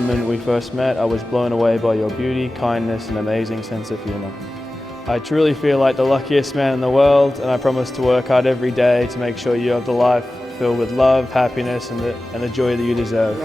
moment we first met, I was blown away by your beauty, kindness and amazing sense of humour. I truly feel like the luckiest man in the world, and I promise to work hard every day to make sure you have the life filled with love, happiness and the joy that you deserve.